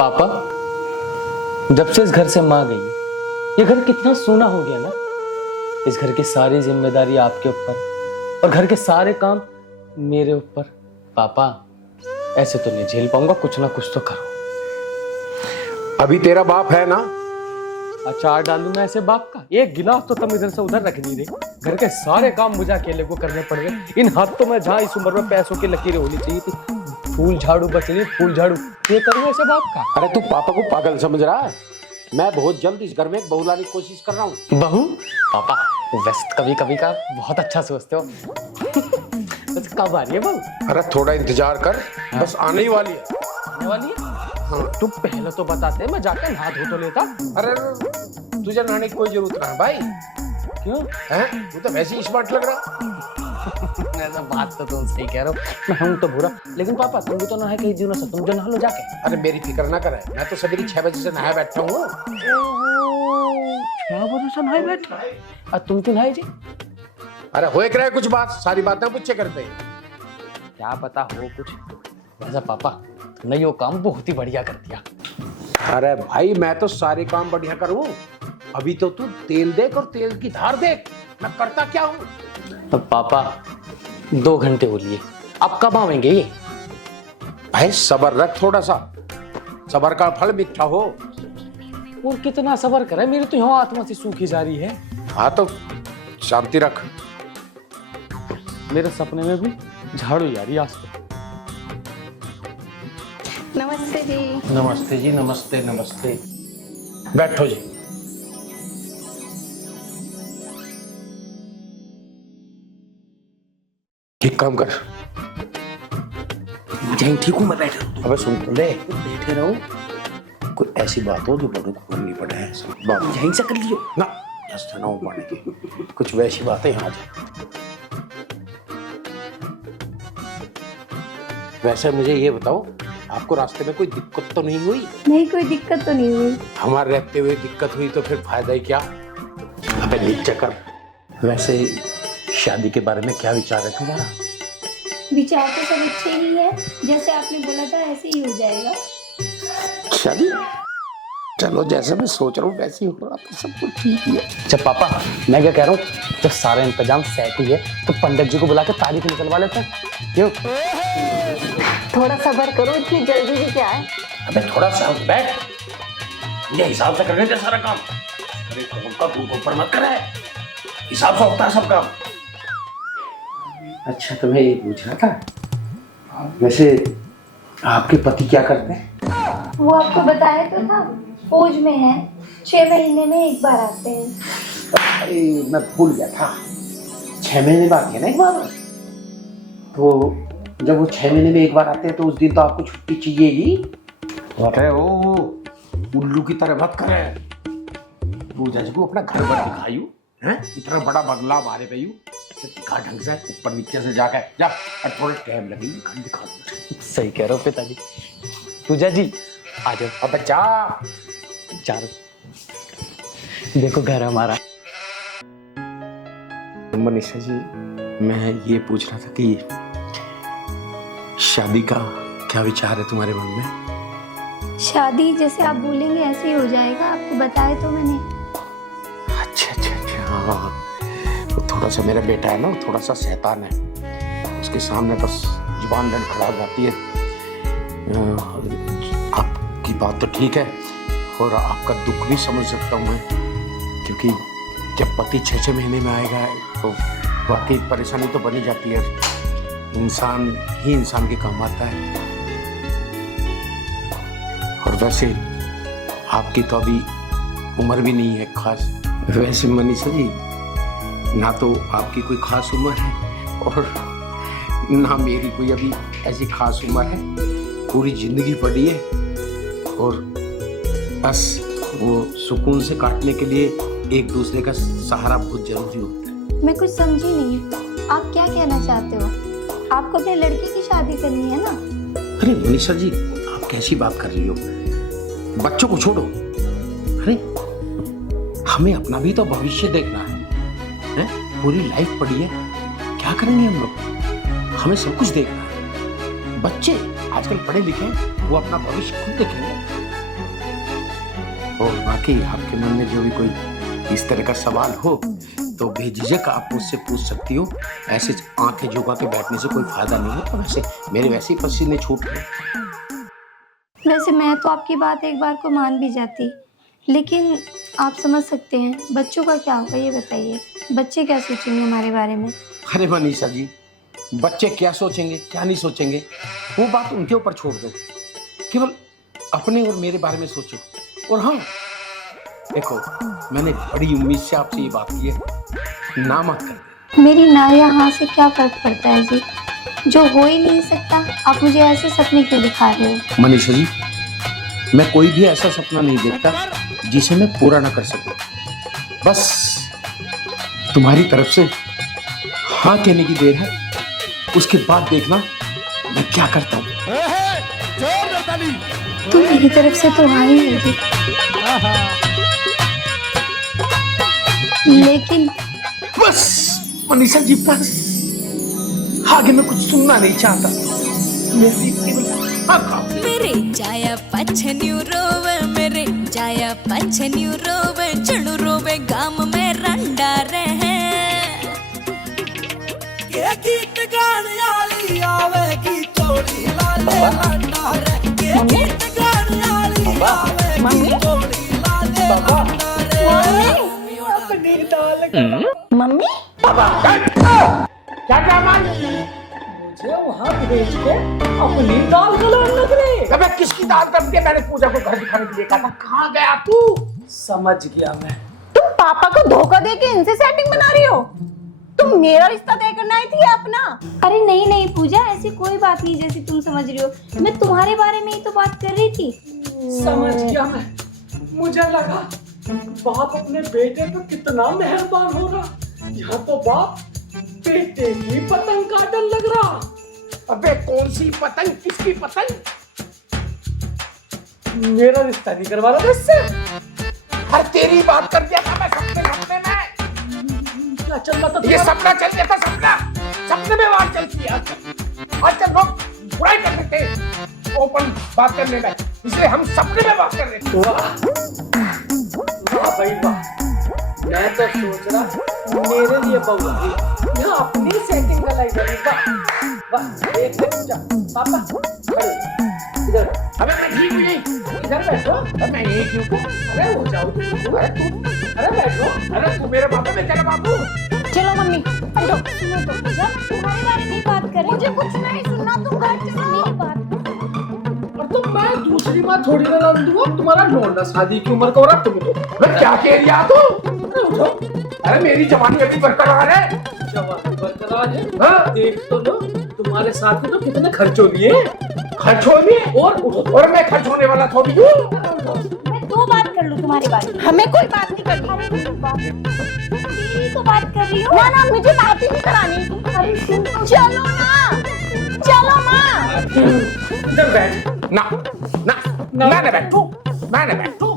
पापा, जब से इस घर से माँ गई, ये घर कितना सोना हो गया ना। इस घर की सारी जिम्मेदारी आपके ऊपर और घर के सारे काम मेरे ऊपर। पापा, ऐसे तो नहीं झेल पाऊंगा, कुछ ना कुछ तो करो। अभी तेरा बाप है ना? अचार डालू मैं ऐसे बाप का? एक गिलास तो तुम इधर से उधर रख नहीं रहे। घर के सारे काम मुझे अकेले को करने पड़ रहे। इन हाथों में जहाँ इस उम्र में पैसों की लकीरें होनी चाहिए थी, फूल झाड़ू बच रही, फूल झाड़ू। ये करूँ ऐसे बाप का? अरे तू पापा को पागल समझ रहा है? मैं बहुत जल्द इस घर में एक बहू लाने की कोशिश कर रहा हूँ। बहू? पापा, वैसे कभी कभी का बहुत अच्छा सोचते हो। बस कब आ रही है बहू? अरे थोड़ा इंतजार कर, बस आने ही वाली है। आने वाली है? हाँ। तुम पहले तो बताते, मैं जाकर नहा धो तो लेता। अरे तुझे नहाने की कोई जरूरत ना है भाई। क्यों है? तू तो वैसे ही स्मार्ट लग रहा। ऐसा बात तो तुम सही कह रहे हो, मैं हूं तो बुरा। लेकिन पापा, तुम भी तो नहाए कई दिनों से, तुम जो नहा लो जाके। अरे मेरी फिक्र ना करे, मैं तो सवेरे 6 बजे से नहाए बैठा हूँ। 6 बजे से नहाए बैठे? और तुम क्यों नहाए जी? अरे हो एक रहा कुछ बात, सारी बातें पूछे करते हैं। क्या पता हो कुछ। वैसा पापा, तुमने यो काम बहुत ही बढ़िया कर दिया। अरे भाई, मैं तो सारे काम बढ़िया करूँ। अभी तो तू तेल देख और तेल की धार देख, मैं करता क्या हूँ। तो पापा, 2 घंटे हो लिए, अब कब आवेंगे ये? भाई सबर रख थोड़ा सा, सबर का फल मीठा हो। और कितना सबर करे, मेरी तो यहाँ आत्मा से सूखी जा रही है। हाँ तो शांति रख। मेरे सपने में भी झाड़ू ही आ रही आज तो। नमस्ते जी। नमस्ते जी, नमस्ते नमस्ते। बैठो जी। ठीक काम कर। यहीं ठीक हूँ मैं, बैठा हूँ। अबे सुन तो ले, बैठे रहो। कोई ऐसी बात हो जो बड़ों को करनी पड़े, ऐसी बात यहीं से कर लियो ना। जस्ट ना पड़े कुछ वैसी बातें यहाँ जा। वैसे मुझे ये बताओ, आपको रास्ते में कोई दिक्कत तो नहीं हुई? नहीं, कोई दिक्कत तो नहीं हुई। हमारे रहते हुए दिक्कत हुई तो फिर फायदा ही क्या? अबे नीचे कर। वैसे शादी के बारे में क्या विचार है तुम्हारा? विचार तो सब अच्छे ही है, जैसे आपने बोला था ऐसे ही हो जाएगा। शादी? चलो, जैसे मैं सोच रहा हूँ वैसे ही हो रहा तो सब कुछ ठीक ही है। अच्छा पापा, मैं क्या कह रहा हूँ, जब सारा इंतजाम सेट ही है तो पंडित जी को बुला के तारीख निकलवा लेते हैं। क्यों? थोड़ा सब्र करो, इतनी जल्दी भी क्या है। अबे थोड़ा सा बैठ, ये हिसाब से करने दे सारा काम। अरे काम का तू ऊपर मत करे, हिसाब से होता है सब काम। अच्छा, तो मैं ये पूछ रहा था, वैसे आपके पति क्या करते हैं? वो आपको बताया तो था, फौज में है, 6 महीने में एक बार आते हैं। अरे मैं भूल गया था, 6 महीने बाद आते हैं ना एक बार। तो जब वो 6 महीने में एक बार आते हैं तो उस दिन तो आपको छुट्टी चाहिए ही। अरे ओ उल्लू की तरह मत करे। पूजा जी को अपना घर बना दिखायू है, इतना बड़ा बंगला हमारे पे यू दिखा ढंग से, ऊपर नीचे से जाकर जा। और थोड़ा टाइम लगेगी, घर दिखा दो। सही कह रहे हो पिताजी। पूजा जी आ जाओ। अब जा देखो घर हमारा। मनीषा जी, मैं ये पूछ रहा था कि शादी का क्या विचार है तुम्हारे मन में? शादी जैसे आप बोलेंगे ऐसे ही हो जाएगा, आपको बताया तो मैंने। अच्छा अच्छा अच्छा, हाँ। वो थोड़ा सा मेरा बेटा है ना, थोड़ा सा शैतान है, उसके सामने बस जुबान लड़खड़ा हो जाती है। आपकी बात तो ठीक है और आपका दुख भी समझ सकता हूँ मैं, क्योंकि जब पति 6 महीने में आएगा तो वाकई परेशानी तो बनी जाती है। इंसान ही इंसान के काम आता है। और वैसे आपकी तो अभी उम्र भी नहीं है खास। वैसे मनीषा जी, ना तो आपकी कोई खास उम्र है और ना मेरी कोई अभी ऐसी खास उम्र है। पूरी जिंदगी पड़ी है और बस वो सुकून से काटने के लिए एक दूसरे का सहारा बहुत जरूरी होता है। मैं कुछ समझी नहीं, आप क्या कहना चाहते हो? आपको अपने लड़के की शादी करनी है ना? अरे मनीषा जी, आप कैसी बात कर रही हो? बच्चों को छोड़ो, अरे हमें अपना भी तो भविष्य देखना है? पूरी लाइफ पड़ी है, क्या करेंगे हम लोग? हमें सब कुछ देखना है। बच्चे आजकल पढ़े लिखे हैं, वो अपना भविष्य खुद देखेंगे। और बाकी आपके मन में जो भी कोई इस तरह का सवाल हो तो बेझिझक आप मुझसे पूछ सकती हो। ऐसे आंखें झुका के बैठने से कोई फायदा नहीं है। वैसे मेरे वैसे ही पसीने छूट रहे। वैसे मैं तो आपकी बात एक बार को मान भी जाती, लेकिन आप समझ सकते हैं बच्चों का क्या होगा, ये बताइए। बच्चे क्या सोचेंगे हमारे बारे में? अरे मनीषा जी, बच्चे क्या सोचेंगे क्या नहीं सोचेंगे वो बात उनके ऊपर छोड़ दो। केवल अपने और मेरे बारे में सोचो। और हाँ देखो, मैंने बड़ी उम्मीद से आपसे ये बात की है, ना मत कर। मेरी ना या हाँ से क्या फर्क पड़ता है जी? जो हो ही नहीं सकता आप मुझे ऐसे सपने क्यों दिखा रहे हो? मनीषा जी, मैं कोई भी ऐसा सपना नहीं देखता जिसे मैं पूरा ना कर सकूं। बस तुम्हारी तरफ से हाँ कहने की देर है, उसके बाद देखना मैं क्या करता हूँ। तो मेरी तरफ से तो हाँ ही है जी, लेकिन बस मनीषा जी बस, आगे मैं कुछ सुनना नहीं चाहता। मेरी केवल हाँ काफी। मेरे जाया पछन्यू रोवे, मेरे जाया पछन्यू रोवे, चढ़ू रोवे गाम में रंडा रहे। ये गीत गाने वाली आवेगी चोरी लाले लंडा रे। ये गीत गाने वाली आवेगी चोरी लाले लंडा रे। अपनी दाल मम्मी क्या ड्रामा? मुझे वहाँ भेज के अपनी दाल गलाने लग रहे। अबे किसकी दाल कर के मैंने पूजा को घर दिखाने के लिए कहा था? कहाँ गया तू? समझ गया मैं। तुम पापा को धोखा दे के इनसे सेटिंग बना रही हो? तुम मेरा रिश्ता तय करना ही थी अपना। अरे नहीं नहीं पूजा, ऐसी कोई बात नहीं जैसी तुम समझ रही हो। मैं तुम्हारे बारे में ही तो बात कर रही थी। समझ गया मैं। मुझे लगा बाप अपने बेटे पे कितना मेहरबान होगा, यहाँ तो बाप बेटे की पतंग काटने लग रहा। अबे कौन सी पतंग, किसकी पतंग? मेरा रिश्ता नहीं करवा रहा था इससे। हर तेरी बात कर दिया था मैं सपने में। क्या चल रहा था? ये सपना चल गया था, सपने में बात चलती है। आजकल लोग बुराई कर देते हैं ओपन बात करने में, इसलिए हम सपने में बात कर रहे हैं। वाह भाई वाह, मैं तो सोच रहा मेरे लिए बहू थी, यहाँ अपनी सेटिंग लगाई गई। वाह वाह, एक पूजा पापा खड़े इधर। अबे मैं ठीक नहीं, इधर बैठो। अबे मैं यही क्यों? अरे हो जाओ तुम। अरे तू, अरे बैठो। अरे तू मेरे बाबू में तेरा बाबू। चलो मम्मी बैठो। सुनो तो पूजा, तुम्हारे बारे में ही बात कर रही मुझे हूँ। कुछ नहीं सुनना, तुम घर चलो। मेरी बात और तो मैं दूसरी बात थोड़ी ना डाल दूंगा। तुम्हारा लौंडा शादी की उम्र का हो रहा, तुम तो अबे क्या कह रही है तू? अरे उठो। अरे मेरी जवानी अभी बरकरार है। जवानी बरकरार है। हाँ? देख तो लो, तुम्हारे साथ में तो कितने खर्च हो लिए। खर्च हो गए और उठो। और मैं खर्च होने वाला थोड़ी हूँ। मैं दो बात कर लूँ तुम्हारे बारे में। हमें कोई बात नहीं करनी। अरे मेरी तो बात कर रही हूँ। ना ना, मुझे बात ही नहीं करानी। अरे सुन तो। चलो ना, चलो माँ। इधर बैठ। ना ना मैं न बैठू, मैं न बैठू।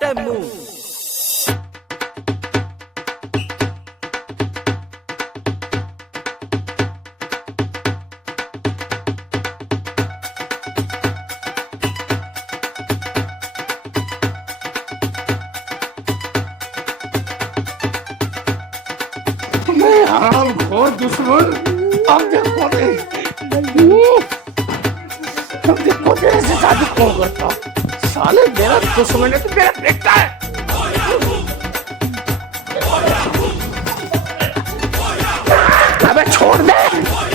टेमू हराम खोर दुश्मन, अब देखो तेरे से शादी कौन करता? साले मेरा दुश्मन है तो मेरा बेटा है। अबे छोड़ दे,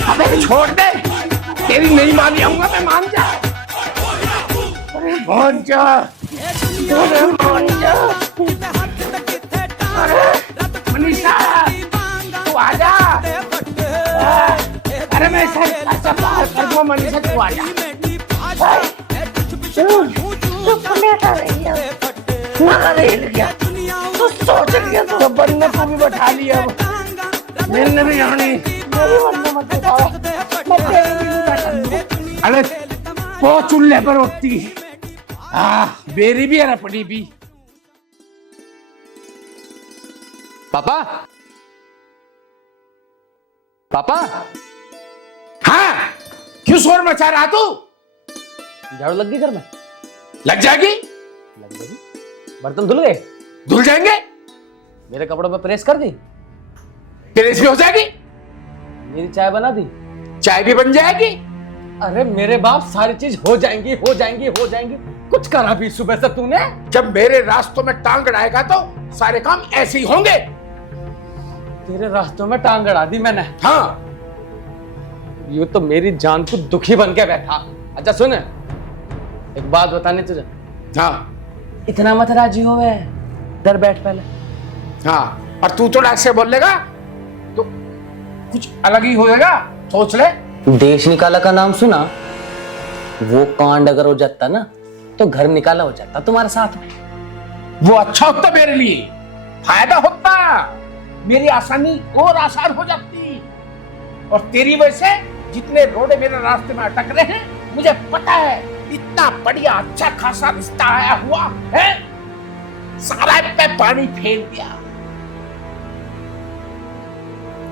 अबे छोड़ दे, तेरी नहीं मानी आऊंगा मैं, मान जा। अरे मान जा, अरे मान जा। अरे मनीषा तू आजा। अरे मैं ऐसा बाहर कर दूंगा, मनीषा तू आजा। तू सोच लिया, तो बनने को भी बैठा लिया। मैंने भी जानी मेरे मन में मत बताओ, मैं तेरे साले वो चूल्हे पर होती मेरी भी है रपड़ी भी। पापा, पापा, हाँ, क्यों शोर मचा रहा तू? झाड़ू लग गई घर में? लग जाएगी। लग गई। बर्तन धुल गए? धुल जाएंगे। मेरे कपड़ों पे प्रेस कर दी? प्रेस भी हो जाएगी। मेरी चाय बना दी? चाय भी बन जाएगी। अरे मेरे बाप, सारी चीज हो जाएंगी, हो जाएंगी, हो जाएंगी। कुछ करा भी सुबह से तूने? जब मेरे रास्तों में टांग अड़ाएगा तो सारे काम ऐसे ही होंगे। तेरे रास्तों में टांग अड़ा दी मैंने? हाँ। यूं तो मेरी जान को दुखी बन के बैठा। अच्छा सुन, एक बात बताने तुझे। हाँ। इतना मत राजी हो वे, इधर बैठ पहले। हाँ, और तू तो डाक से बोल लेगा तो कुछ अलग ही होएगा, सोच ले। देश निकाला का नाम सुना? वो कांड अगर हो जाता ना तो घर निकाला हो जाता तुम्हारे साथ में। वो अच्छा होता मेरे लिए, फायदा होता, मेरी आसानी और आसान हो जाती। और तेरी वजह से जितने रोड़े मेरे रास्ते में अटक रहे हैं, मुझे पता है इतना बढ़िया अच्छा खासा रिश्ता आया हुआ है, सारा पे पानी फेर दिया।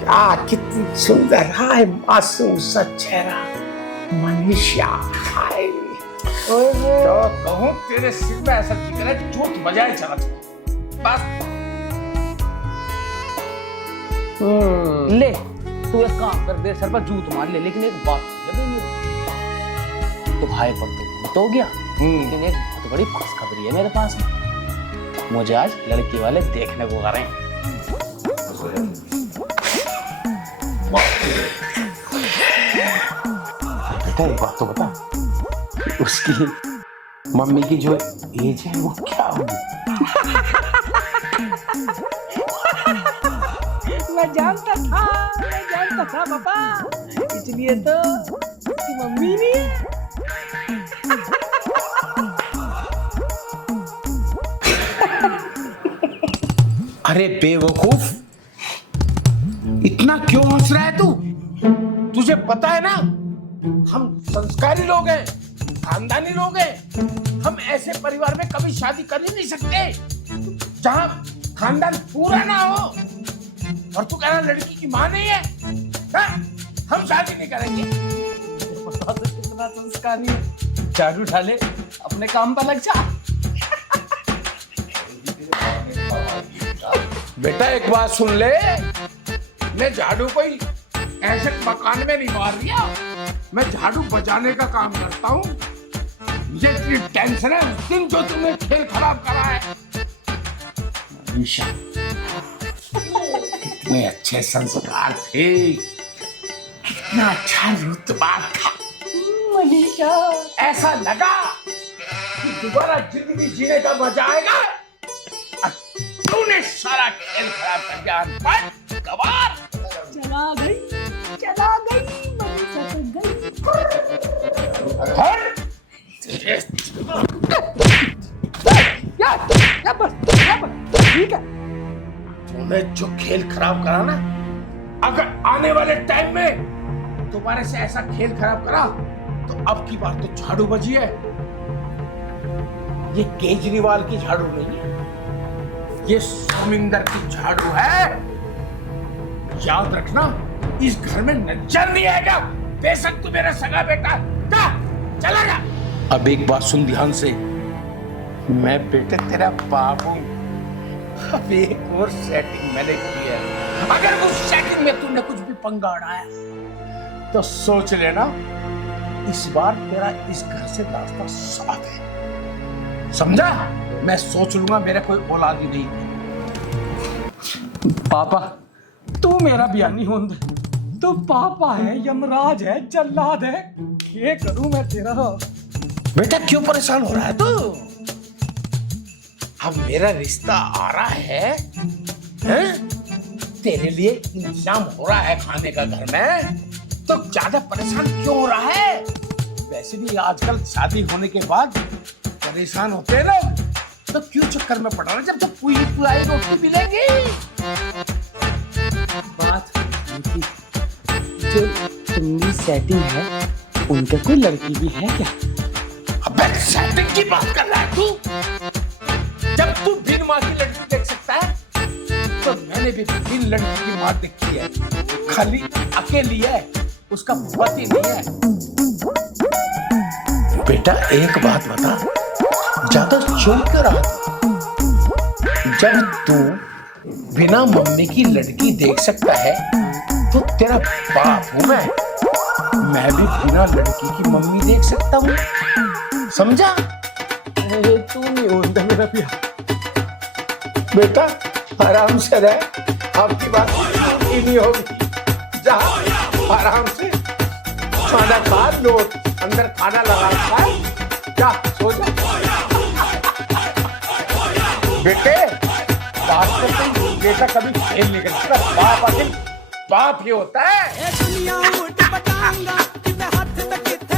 क्या कितनी सुंदर है मासूम सा चेहरा मनीषा। हाय तो कहूं तेरे सिर में ऐसा जिक्र है, चोट बजाए चला बस। ले तू एक काम कर, दे सर पर जूत मार ले, लेकिन एक बात तो भाई पर तो हो गया, लेकिन एक बहुत बड़ी खुशखबरी है मेरे पास में। मुझे आज लड़की वाले देखने को आ रहे हैं। बेटा एक बात तो बता, उसकी मम्मी की जो एज है वो क्या होगी? मैं जानता था पापा, इसलिए तो उसकी मम्मी नहीं है। अरे बेवकूफ, इतना क्यों हंस रहा है तू? तुझे पता है ना, हम संस्कारी लोग हैं, खानदानी लोग हैं। हम ऐसे परिवार में कभी शादी कर ही नहीं सकते जहां खानदान पूरा ना हो। और तू कह रहा लड़की की मां नहीं है? हम शादी नहीं करेंगे। पता तो कितना संस्कारी है। झाड़ू डाले, अपने काम पर लग जा। बेटा एक बात सुन ले, मैं झाड़ू कोई ऐसे मकान में नहीं मार दिया, मैं झाड़ू बजाने का काम करता हूँ। मुझे इतनी टेंशन है उस दिन जो तुमने खेल खराब करा है। ईशा, कितने अच्छे संस्कार थे, कितना अच्छा रुतबा था। मनीषा, ऐसा लगा कि दोबारा जिंदगी जीने का मजा आएगा। तूने सारा खेल खराब कर दिया। अनपढ़ गवार। चला गई मनीषा तो गई। ठीक है, तूने जो खेल खराब करा ना, अगर आने वाले टाइम में दोबारा से ऐसा खेल खराब करा तो अब की बार तो झाड़ू बजी है। ये केजरीवाल की झाड़ू नहीं है, ये सोमिंदर की झाड़ू है। याद रखना, इस घर में नजर नहीं आएगा, बेशक तू मेरा सगा बेटा। जा, चला जा। अब एक बात सुन ध्यान से, मैं बेटे तेरा बाप हूं। अब एक और सेटिंग मैंने की है, अगर उस सेटिंग में तूने कुछ भी पंगा उड़ाया तो सोच लेना, इस बार तेरा इस घर से रास्ता साफ है, समझा? मैं सोच लूंगा, मेरा कोई औलाद ही नहीं है। पापा, तू मेरा बयानी होने दे। तू पापा है, यमराज है, जल्लाद है, ये करूं मैं तेरा? बेटा क्यों परेशान हो रहा है तू? अब मेरा रिश्ता आ रहा है, हैं? तेरे लिए इंतजाम हो रहा है खाने का घर में, तो ज्यादा परेशान क्यों हो रहा है? वैसे भी आजकल शादी होने के बाद परेशान होते हैं लोग, तो क्यों चक्कर में पड़ रहा है जब तक पूरी पुराई रोटी मिलेगी। बात जो तुम्हारी सेटिंग है उनका कोई लड़की भी है क्या? अबे सेटिंग की बात कर रहा है तू? जब तू बिन माँ की लड़की देख सकता है तो मैंने भी बिन लड़की की माँ देखी है। खाली अकेली है, उसका पति नहीं है। बेटा एक बात बता, ज्यादा चौंक क्यों रहा? जब तू बिना मम्मी की लड़की देख सकता है तो तेरा बाप हूं मैं भी बिना लड़की की मम्मी देख सकता हूँ, समझा? तू नहीं होता मेरा प्यार। बेटा आराम से रह, आपकी बात ही नहीं होगी। जा आराम से खाना खा, लो अंदर खाना लगा खा, जा सो जा। बेटे बात करते ही बेटा कभी फेल नहीं करता, बाप आखिर बाप ही होता है। दुनिया उठ पटांगा, किते हाथ तक किते